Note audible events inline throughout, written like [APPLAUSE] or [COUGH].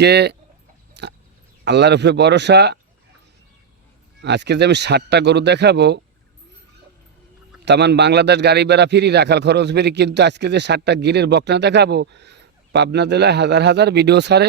আজকে আল্লাহর উপরে ভরসা আজকে যে আমি ষাটটা গরু দেখাবো তেমন বাংলাদেশ গাড়ি বেড়া ফিরি রাখাল খরচ ফিরি কিন্তু আজকে যে ষাটটা গিরের বকনা দেখাবো পাবনা জেলায় হাজার হাজার ভিডিও সারে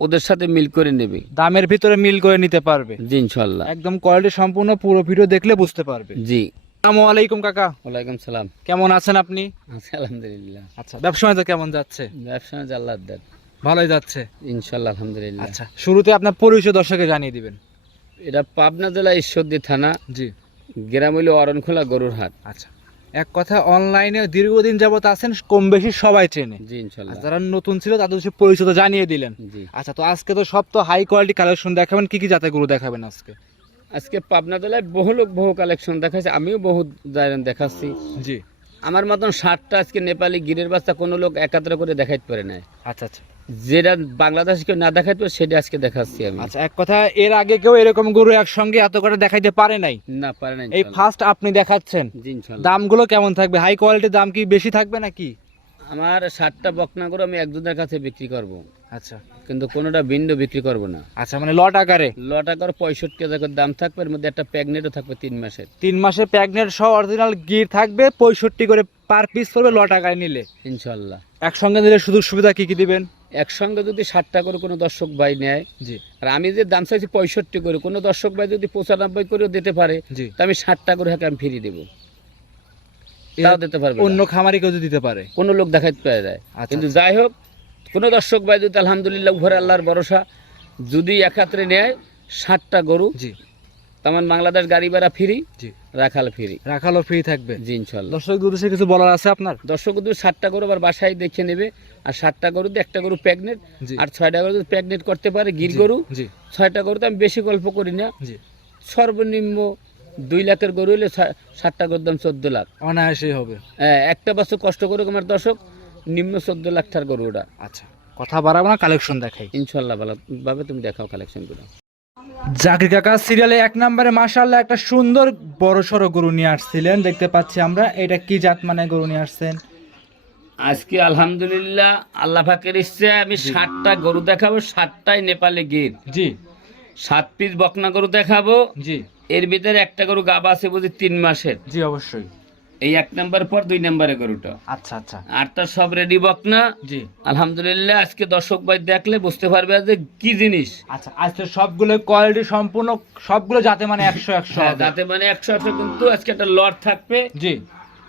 ওদের সাথে মিল করে নেবে। দামের ভিতরে মিল করে নিতে পারবে। জি ইনশাল্লাহ একদম কোয়ালিটি সম্পূর্ণ পুরো ভিডিও দেখলে বুঝতে পারবে। জি। আসসালামু আলাইকুম কাকা। ওয়ালাইকুম সালাম। কেমন আছেন আপনি? আছি আলহামদুলিল্লাহ। আচ্ছা ব্যবসা কেমন যাচ্ছে? ব্যবসা আল্লাহ ভালোই যাচ্ছে? ইনশাল্লাহ আলহামদুলিল্লাহ। আচ্ছা শুরুতে আপনার পরিচয় দর্শকে জানিয়ে দিবেন। এটা পাবনা জেলা ঈশ্বরদী থানা জি। গ্রাম হইল অরণখোলা গরুর হাট। আচ্ছা এক কথা অনলাইনে দীর্ঘদিন যাবত আছেন কম বেশি সবাই চেনে। জি ইনশাল্লাহ। যারা নতুন ছিল তাদের সে পরিচয় তো জানিয়ে দিলেন। জি। আচ্ছা তো আজকে তো সব তো হাই কোয়ালিটি কালেকশন দেখাবেন কি কি জাতের গরু দেখাবেন আজকে? আজকে পাবনা জেলায় বহু লোক বহু কালেকশন দেখাচ্ছে আমিও বহু দেখাচ্ছি। জি। আমার মতন ষাটটা আজকে নেপালি গিরের বাচ্চা কোনো লোক একাত্র করে দেখাইতে পারে না আচ্ছা আচ্ছা। যেটা বাংলাদেশ কেউ না দেখাইতে সেটা আজকে দেখাচ্ছি আমি। আচ্ছা এক কথা এর আগে কেউ এরকম গরু একসঙ্গে এত করে দেখাইতে পারে নাই? না পারে নাই এই ফার্স্ট আপনি দেখাচ্ছেন। দামগুলো কেমন থাকবে? হাই কোয়ালিটির দাম কি বেশি থাকবে নাকি? আমার ষাটটা বকনা করে আমি একজনের কাছে বিক্রি করব। আচ্ছা। কিন্তু কোনোটা ভিন্ন বিক্রি করব না। আচ্ছা মানে লট আকারে? লট আকার পঁয়ষট্টি হাজার করে দাম থাকবে এর মধ্যে একটা প্যাগনেটও থাকবে তিন মাসের। তিন মাসের প্যাগনেট সহ অরিজিনাল গির থাকবে পঁয়ষট্টি করে পার পিস পড়বে লট আকারে নিলে। ইনশাল্লাহ। একসঙ্গে নিলে সুযোগ সুবিধা কি কি দিবেন? একসঙ্গে যদি ষাটটা করে কোনো দর্শক ভাই নেয় জি। আর আমি যে দাম চাইছি পঁয়ষট্টি করে কোনো দর্শক ভাই যদি পঁচানব্বই করেও দিতে পারে জি। তা আমি ষাটটা করে হাকে আমি ফিরিয়ে দেবো। তাও দিতে পারবে অন্য খামারি কেউ যদি দিতে পারে? কোনো লোক দেখাইতে পারে। যায় আচ্ছা, কিন্তু যাই হোক কোনো দর্শক ভাই যদি আলহামদুলিল্লাহ উপরে আল্লাহর ভরসা যদি একাত্রে নেয় ষাটটা গরু জি। তেমন বাংলাদেশ গাড়ি ভাড়া ফ্রি রাখাল ফ্রি রাখালো ফ্রি থাকবে। জি ইনশাল্লাহ। দর্শক উদ্দেশ্যে কিছু বলার আছে আপনার? দর্শক যদি ষাটটা গরু আবার বাসায় দেখে নেবে। আর গরু একটা গরু আর ছয়টা গরু করতে পারে গির গরু ছয়টা গরু তো আমি বেশি গল্প করি না। সর্বনিম্ন দুই লাখের গরু হলে সাতটা গরুর দাম চোদ্দ লাখ। অনায়াসেই হবে। হ্যাঁ, একটা বছর কষ্ট করে আমার দর্শক নিম্ন চোদ্দ লাখ টাকার গরু ওটা আচ্ছা কথা বাড়াবো না কালেকশন দেখাই। ইনশাল্লাহ ভালো ভাবে তুমি দেখাও কালেকশন করে জাকির কাকা সিরিয়ালে এক নম্বরে মাশাআল্লাহ একটা সুন্দর বড় সড়ো গরু নিয়ে আসছিলেন। দেখতে পাচ্ছি আমরা এটা কি জাত মানে গরু নিয়ে আসছেন? আজকে আলহামদুলিল্লাহ আল্লাহ পাকের ইচ্ছে আমি ষাটটা গরু দেখাবো ষাটটাই নেপালে গির। জি। সাত পিস বকনা গরু দেখাবো। জি। এর ভিতরে একটা গরু গাবা আছে বুঝি তিন মাসের। জি অবশ্যই। এই এক নাম্বার পর দুই নাম্বারে গরুটা। আচ্ছা আচ্ছা। আর তার সব রেডি বকনা। জি। আলহামদুলিল্লাহ আজকে দর্শক ভাই দেখলে বুঝতে পারবে যে কি জিনিস। আচ্ছা আজকে সবগুলো কোয়ালিটি সম্পূর্ণ সবগুলো যাতে মানে একশো একশো হ্যাঁ, যাতে মানে একশো একশো কিন্তু আজকে একটা লট থাকবে জি।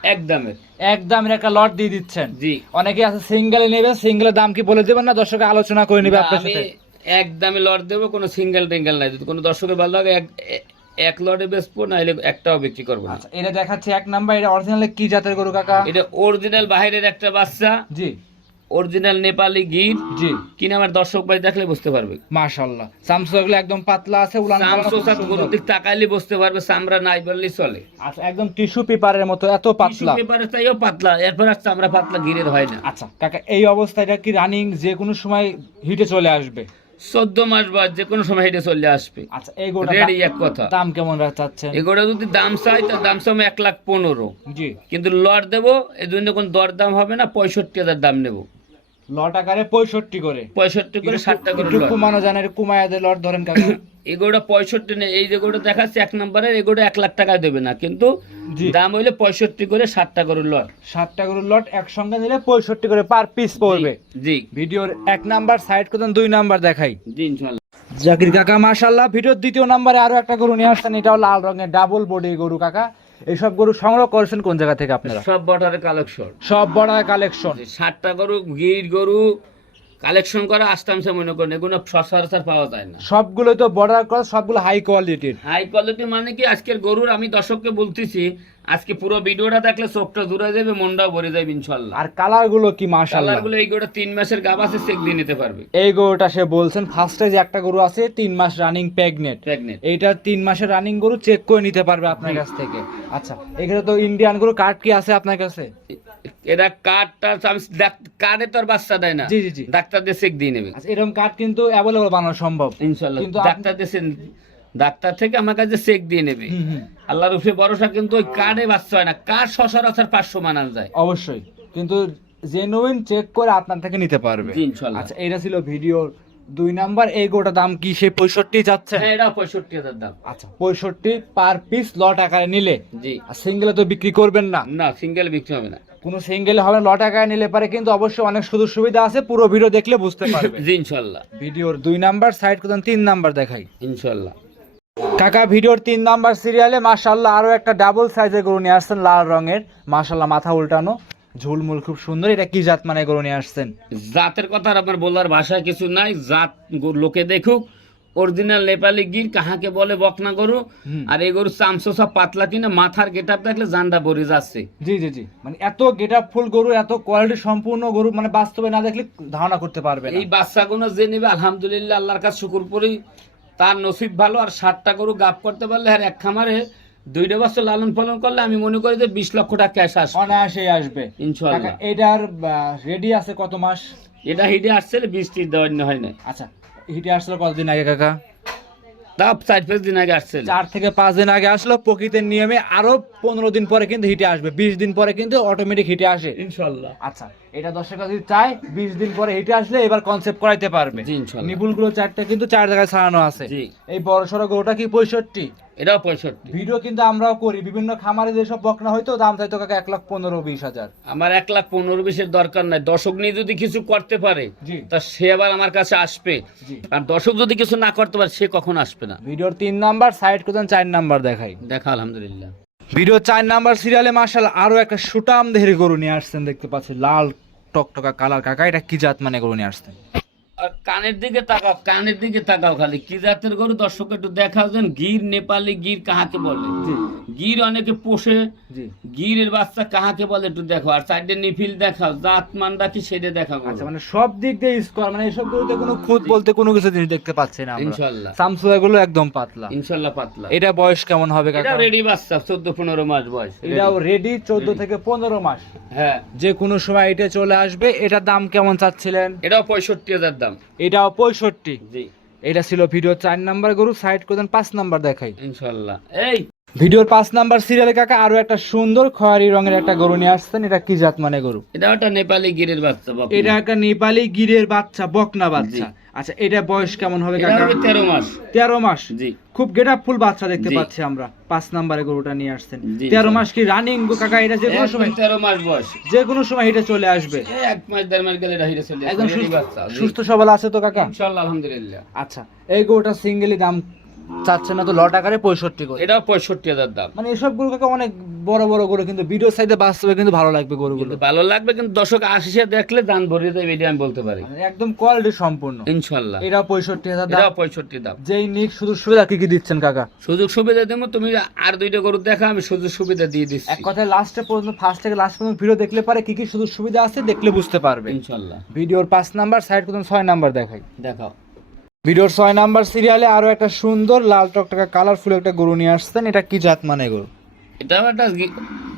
এক দামের। একদমের একটা লট দিয়ে দিচ্ছেন। জি। অনেকে আছে সিঙ্গেলে নেবে সিঙ্গেলের দাম কি বলে দেবেন না? দর্শক আলোচনা করে নেবে আপনার সাথে। এক দামে লট দেবো কোনো সিঙ্গেল টিঙ্গেল নাই। যদি কোনো দর্শকের ভালো লাগে এক লটে বেচবো না হলে একটাও বিক্রি করব না। আচ্ছা এটা দেখাচ্ছে এক নাম্বার এটা অরিজিনাল কি জাতের গরু কাকা? এটা অরিজিনাল বাহিরের একটা বাচ্চা। জি। অরিজিনাল নেপালি গির। জি। কিনা আমার দর্শক ভাই দেখলে বুঝতে পারবে? মাশাআল্লাহ সামসু এগুলো একদম পাতলা আছে উলান খুব সাত গরুর দিক তাকাইলে বুঝতে পারবে চামড়া নাই বললেই চলে। আচ্ছা একদম টিস্যু পেপারের মতো এত পাতলা। পেপারে তাইও পাতলা এরপর আর চামড়া পাতলা গিরের হয় না। আচ্ছা কাকা এই অবস্থায় এটা কি রানিং যে কোনো সময় হিটে চলে আসবে? চোদ্দ মাস বাদ যে কোনো সময় হেঁটে চলে আসবে। আচ্ছা এই রেডি এক কথা। দাম কেমন চাচ্ছেন যদি দাম চাই তার দাম চাই এক লাখ পনেরো। জি। কিন্তু লড় দেবো এই জন্য কোন দর দাম হবে না পঁয়ষট্টি হাজার দাম নেব। লট আকারে পঁয়ষট্টি করে। পঁয়ষট্টি করে ষাটটা করে কুমানো জানের কুমায়াদের লট ধরেন কাকা। [COUGHS] এগুলো পঁয়ষট্টি নেই এই যেগুলো দেখাচ্ছে এক নম্বরের এগুলো এক লাখ টাকায় দেবে না। কিন্তু দাম হইলে পঁয়ষট্টি করে ষাটটা করে লট। ষাটটা গরুর লট একসঙ্গে নিলে পঁয়ষট্টি করে পার পিস পড়বে। জি। ভিডিওর এক নাম্বার সাইড করতেন দুই নাম্বার দেখাই। জি ইনশাল্লাহ জাকির কাকা মাশাল্লাহ ভিডিওর দ্বিতীয় নাম্বারে আরও একটা গরু নিয়ে আসছেন এটাও লাল রঙের ডাবল বডি গরু কাকা। এইসব গরু সংগ্রহ করেছেন কোন জায়গা থেকে আপনারা? সব বর্ডারের কালেকশন। সব বর্ডারে কালেকশন। ষাটটা গরু গির গরু কালেকশন করা আসতামসে মনে করেন এগুলো সচরাচর পাওয়া যায় না। সবগুলো তো বর্ডার করা সবগুলো হাই কোয়ালিটির হাই কোয়ালিটি মানে কি আজকের গরুর আমি দর্শককে বলতেছি আজকে পুরো ভিডিওটা দেখলে চোখটা দূরে যাবে মনটাও ভরে যাবে ইনশাল্লাহ। আর কালারগুলো কি মাশাল্লাহ কালারগুলো এই গরুটা তিন মাসের গাব আছে চেক দিয়ে নিতে পারবে। এই গরুটা সে বলছেন ফার্স্টে যে একটা গরু আছে তিন মাস রানিং প্রেগনেন্ট প্রেগনেন্ট এইটা তিন মাসের রানিং গরু চেক করে নিতে পারবে আপনার কাছ থেকে। আচ্ছা এখানে তো ইন্ডিয়ান গরু কার্ড কি আছে আপনার কাছে? এটা কার্ডটা কার্ডে তো আর বাচ্চা দেয় না। জি জি জি। ডাক্তার দিয়ে চেক দিয়ে নেবে। আচ্ছা এরকম কার্ড কিন্তু অ্যাভেলেবল বানানো সম্ভব। ইনশাল্লাহ। কিন্তু ডাক্তার দিয়ে ডাক্তার থেকে আমার কাছে চেক দিয়ে নেবে। আল্লাহর উপরে ভরসা কিন্তু ওই কার্ডে বাচ্চা হয় না। কার্ড সচরাচর পাঁচশো মানা যায়। অবশ্যই। কিন্তু জেনুইন চেক করে আপনার থেকে নিতে পারবে। আচ্ছা এটা ছিল ভিডিওর দুই নাম্বার। এই গোটা দাম কি সেই পঁয়ষট্টি যাচ্ছে? হ্যাঁ এটা পঁয়ষট্টি হাজার দাম। আচ্ছা পঁয়ষট্টি পার পিস লট আকারে নিলে। জি। আর সিঙ্গেলে তো বিক্রি করবেন না। না সিঙ্গেল বিক্রি হবে না। কোনো সিঙ্গেল হবে না, লট আকারে নিলে পারে কিন্তু অবশ্যই অনেক সুযোগ সুবিধা আছে পুরো ভিডিও দেখলে বুঝতে পারবে। জি ইনশাল্লাহ। ভিডিওর দুই নাম্বার সাইড করতেন তিন নাম্বার দেখাই। ইনশাল্লাহ। কাকা ভিডিওর তিন নাম্বার সিরিয়ালে মাশাল্লাহ আরও একটা ডাবল সাইজের গরু নিয়ে আসছেন লাল রঙের। মাশাল্লাহ মাথা উল্টানো ঝুলমুল খুব সুন্দর। এটা কি জাত মানে গরু নিয়ে আসছেন? জাতের কথা আর আমার বলার ভাষায় কিছু নাই জাত লোকে দেখুক। অরিজিনাল নেপালি গির কাহাকে বলে বকনা গরু? আর এই গরু চামচো সব পাতলা কিনা মাথার গেট আপ দেখলে জান্ডা ভরে যাচ্ছে। জি জি জি। মানে এত গেট আপ ফুল গরু এত কোয়ালিটি সম্পূর্ণ গরু মানে বাস্তবে না দেখলে ধারণা করতে পারবে এই বাচ্চাগুলো যে নেবে আলহামদুলিল্লাহ আল্লাহর কাছে শুকুর করি। তার নসিব ভালো আর ষাটটা গরু গাপ করতে পারলে আর এক খামারে দুইটা বছর লালন পালন করলে আমি মনে করি যে বিশ লক্ষ টাকা ক্যাশ আসবে। অনায়াসেই আসবে। ইনশাল্লাহ। এটার রেডি আছে কত মাস? এটা হিডে আসছে বীজ দেওয়ার হয় না আচ্ছা হিটে আসলো কতদিন আগে কাকা? তা চার পাঁচ দিন আগে চার থেকে পাঁচ দিন আগে আসলো প্রকৃতির নিয়মে আরও পনেরো দিন পরে কিন্তু হিটে আসবে বিশ দিন পরে কিন্তু অটোমেটিক হিটে আসে। ইনশাল্লাহ। আচ্ছা এটা দর্শক যদি চায় বিশ দিন পরে হিটে আসলে এবার কনসেপ্ট করাইতে পারবে। জি নিবুলগুলো চারটা কিন্তু চার জায়গায় ছাড়ানো আছে। এই বড় সড়ো গরুটা কি পঁয়ষট্টি? এটাও পঁয়ষট্টি। ভিডিও কিন্তু আমরাও করি। বিভিন্ন খামারে যেসব বকনা হয়তো দাম চাইতো কাকা এক লাখ পনেরো বিশ হাজার। আমার এক লাখ পনেরো বিশের দরকার নাই। দর্শক নিয়ে যদি কিছু করতে পারে তা সে আবার আমার কাছে আসবে। আর দর্শক যদি কিছু না করতে পারে সে কখন আসবে না? ভিডিওর তিন নাম্বার সাইড করতেন চার নাম্বার দেখাই। দেখা আলহামদুলিল্লাহ। ভিডিও চার নাম্বার সিরিয়ালে মার্শাল আরও একটা সুটাম দেহের গরু নিয়ে আসছেন দেখতে পাচ্ছি। লাল টকটকা কালার কাকা, এটা কি জাত মানে গরু নিয়ে আসছেন? কানের দিকে তাকাও কানের দিকে তাকাও খালি। কি জাতের গরু? দর্শক একটু দেখাও যেন। গির নেপালি গির কাহাকে বলে? গির অনেকে পোষে। গিরের বাচ্চা কাহাকে বলে একটু দেখো আর সাইডে নিফিল দেখাও। জাত মানটা কি সেটা দেখাও আচ্ছা মানে সব দিক দিয়ে স্কোর মানে এসব গরুতে কোনো খুদ বলতে কোনো কিছু জিনিস দেখতে পাচ্ছি না আমরা। ইনশাল্লাহ। সামসুয়া গুলো একদম পাতলা। ইনশাল্লাহ পাতলা। এটা বয়স কেমন হবে এটা কাকা রেডি বাচ্চা চোদ্দ পনেরো মাস বয়স। এটাও রেডি চোদ্দ থেকে পনেরো মাস। হ্যাঁ। যে কোনো সময় এটা চলে আসবে এটার দাম কেমন চাচ্ছিলেন? এটাও পঁয়ষট্টি হাজার দাম এটাও পঁয়ষট্টি। জি। এটা ছিল ভিডিও চার নাম্বার গরু সাইড করে দেন পাঁচ নাম্বার দেখাই। ইনশাল্লাহ। এই ভিডিওর পাঁচ নাম্বার সিরিয়ালে কাকা আরও একটা সুন্দর খয়েরি রঙের একটা গরু নিয়ে আসছেন। এটা কি জাত মানে গরু? এটা একটা নেপালি গিরের বাচ্চা। এটা একটা নেপালি গিরের বাচ্চা বকনা বাচ্চা। আচ্ছা এটা বয়স কেমন হবে এটা কাকা? হবে তেরো মাস। তেরো মাস? জি। খুব গেট ফুল বাচ্চা দেখতে পাচ্ছি আমরা। পাঁচ নাম্বারে গরুটা নিয়ে আসছেন। জি, তেরো জি। মাস কি রানিং কাকা? এটা যে কোনো সময় তেরো মাস বয়স। যে কোনো সময় এটা চলে আসবে। এক মাস দেড় মাস গেলে এটা চলে একদম আসবে, সুস্থ ready সুস্থ সবল আছে তো কাকা? ইনশাল্লাহ আলহামদুলিল্লাহ। আচ্ছা এই গরুটা সিঙ্গেলি দাম না তো লট আকারে পঁয়ষট্টি করে। এটাও পঁয়ষট্টি হাজার দাম। মানে এসব গরু কাকা অনেক বড় বড় গরু কিন্তু ভিডিও সাইডে বাস্তবে কিন্তু ভালো লাগবে গরুগুলো। ভালো লাগবে কিন্তু দর্শক আসিসে দেখলে দান ভরিয়ে দেবে এটা আমি বলতে পারি। মানে একদম কোয়ালিটি সম্পূর্ণ। ইনশাল্লাহ। এটা পঁয়ষট্টি হাজার দাম। এটাও পঁয়ষট্টি দাম। যেই নিক শুধু সুবিধা কি কি দিচ্ছেন কাকা? সুযোগ সুবিধা দেবো তুমি আর দুইটা গরু দেখা আমি সুযোগ সুবিধা দিয়ে দিচ্ছি। এক কথায় লাস্টে পর্যন্ত ফার্স্ট থেকে লাস্ট পর্যন্ত ভিডিও দেখলে পারে কি কি সুযোগ সুবিধা আছে দেখলে বুঝতে পারবে। ইনশাল্লাহ। ভিডিওর পাঁচ নাম্বার সাইড করুন ছয় নাম্বার দেখাই। দেখাও। ভিডিওর ছয় নাম্বার সিরিয়ালে আরও একটা সুন্দর লাল টকটকা কালারফুল একটা গরু নিয়ে আসতেন এটা কি জাত মানে গরু? এটাও একটা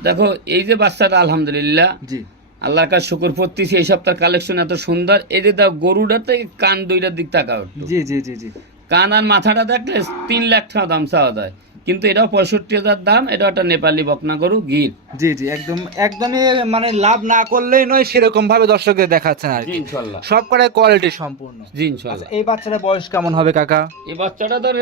দেখো এই যে বাচ্চাটা আলহামদুলিল্লাহ। জি। আল্লাহর কাছে শুকুর পড়তেছি এই সপ্তাহের কালেকশন এত সুন্দর। এই যে দেখো গরুটাতে থেকে কান দুইটার দিক তাকাও। জি জি জি জি। কান আর মাথাটা দেখলে তিন লাখ টাকা দাম চাওয়া যায়। কিন্তু এটাও পঁয়ষট্টি হাজার দাম এটা একটা নেপালি বকনা গরু। গির জি জি একদম একদমই মানে লাভ না করলেই নয় সেরকম ভাবে দর্শকদের দেখাচ্ছেন আর জি কি ইনশাল্লাহ। সব কটাই কোয়ালিটি সম্পূর্ণ। জি ইনশাল্লাহ। এই বাচ্চাটার বয়স কেমন হবে কাকা? এই বাচ্চাটা ধরে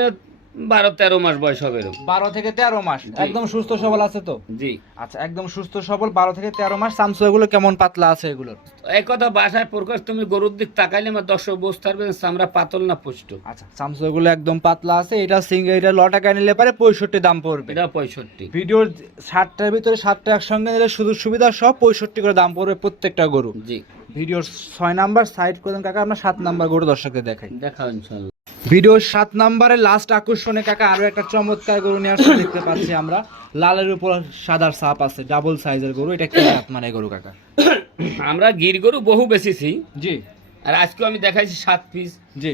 বারো তেরো মাস বয়স হবে। বারো থেকে তেরো মাস। একদম সুস্থ সবল আছে তো? জি। আচ্ছা একদম সুস্থ সবল বারো থেকে তেরো মাস। সামসু এগুলো কেমন পাতলা আছে এগুলোর? এই কথা বাসায় প্রকাশ তুমি গরুর দিক তাকাইলে আমার দর্শক বুঝতে পারবে চামড়া পাতল না পুষ্ট। আচ্ছা সামসু এগুলো একদম পাতলা আছে। এটা সিঙ্গেল এটা ল টাকা নিলে পারে পঁয়ষট্টি দাম পড়বে। এটা পঁয়ষট্টি। ভিডিওর ষাটটার ভিতরে ষাটটা একসঙ্গে নিলে শুধু সুবিধা সব পঁয়ষট্টি করে দাম পড়বে প্রত্যেকটা গরু। জি। ভিডিওর ছয় নাম্বার সাইড করে দেন কাকা আমরা সাত নাম্বার গরু দর্শকদের দেখাই। দেখাও ইনশাল্লাহ ভিডিওর সাত নাম্বারে লাস্ট আকর্ষণে কাকা আরও একটা চমৎকার গরু নিয়ে আসতে দেখতে পাচ্ছি আমরা। লালের উপর সাদার সাপ আছে ডাবল সাইজের গরু এটা কি জাত মানে গরু কাকা? আমরা গির গরু বহু বেচেছি। জি। আর আজকে আমি দেখাইছি সাত পিস জি।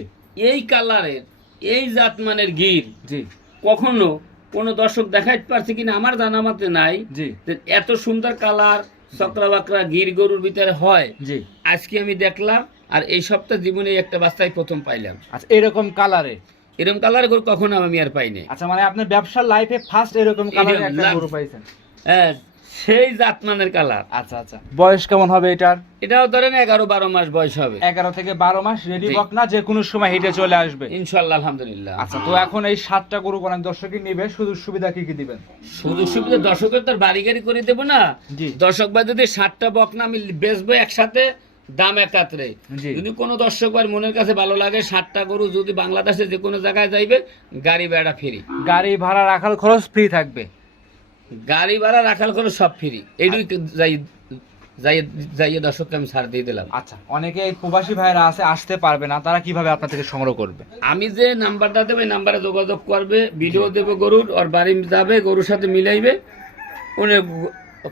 এই কালারের এই জাতমানের গির জি। কখনো কোনো দর্শক দেখাইতে পারছে কিনা আমার জানা মতে নাই। জি। এত সুন্দর কালার চক্রা বাকরা গির গরুর ভিতরে হয় জি। আজকে আমি দেখলাম আর এই সপ্তাহ জীবনে একটা বাস্তায় প্রথম পাইলাম। আচ্ছা এরকম কালারে? এরকম কালার গরু কখনো আমি আর পাইনি। আচ্ছা মানে আপনার ব্যবসার লাইফে ফার্স্ট এরকম কালারে একটা গরু পাইছেন। হ্যাঁ সেই জাতমানের কালার। আচ্ছা আচ্ছা। বয়স কেমন হবে এটার? এটাও ধরেন এগারো বারো মাস বয়স হবে। এগারো থেকে বারো মাস রেডি। বক না যে কোনো সময় হেঁটে চলে আসবে। ইনশাল্লাহ আলহামদুলিল্লাহ। আচ্ছা তো এখন এই সাতটা গরু অনেক দর্শকই নিবে সুযোগ সুবিধা কি কি দিবেন? সুযোগ সুবিধা দর্শকের তো আর বাড়ি গাড়ি করে দেবো না। দর্শক বা যদি ষাটটা বকনা আমি বেচবো একসাথে দাম একাত্রে জি। যদি কোনো দর্শক ভাই মনের কাছে ভালো লাগে সাতটা গরু যদি বাংলাদেশে যে কোনো জায়গায় যাইবে গাড়ি ভাড়া ফ্রি গাড়ি ভাড়া রাখার খরচ ফ্রি থাকবে। গাড়ি ভাড়া রাখাল করে সব ফ্রি এইটুই যাই যাই যাইয়ে দর্শককে আমি ছাড় দিয়ে দিলাম। আচ্ছা অনেকে প্রবাসী ভাইরা আছে আসতে পারবে না তারা কীভাবে আপনার থেকে সংগ্রহ করবে? আমি যে নাম্বারটা দেবো এই নাম্বারে যোগাযোগ করবে ভিডিও দেবো গরুর ওর বাড়ি যাবে গরুর সাথে মিলাইবে উনি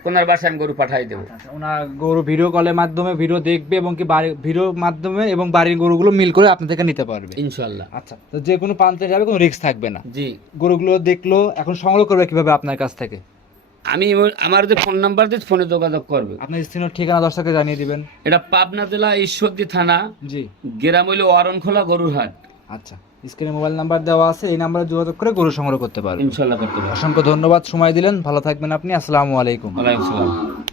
ওনার বাসায় আমি গরু পাঠাই দেবো। আচ্ছা ওনার গরু ভিডিও কলের মাধ্যমে ভিডিও দেখবে এবং কি বাড়ি ভিডিওর মাধ্যমে এবং বাড়ির গরুগুলো মিল করে আপনার থেকে নিতে পারবে। ইনশাল্লাহ। আচ্ছা তো যে কোনো প্রান্তে যাবে কোনো রিস্ক থাকবে না। জি। গরুগুলো দেখল এখন সংগ্রহ করবে কীভাবে আপনার কাছ থেকে? আমি আমার যে ফোন নাম্বার দিয়ে ফোনে যোগাযোগ করবে। আপনার স্থানীয় ঠিকানা দর্শককে জানিয়ে দিবেন। এটা পাবনা জেলা ঈশ্বরদী থানা জি। গ্রাম হইল অরণখোলা গরুর হাট আচ্ছা। স্ক্রিনে মোবাইল নাম্বার দেওয়া আছে এই নাম্বারে যোগাযোগ করে গরু সংগ্রহ করতে পারবেন। ইনশাআল্লাহ করতে পারবেন অসংখ্য ধন্যবাদ সময় দিলেন। ভালো থাকবেন আপনি। আসসালামু আলাইকুম। ওয়ালাইকুম আসসালাম।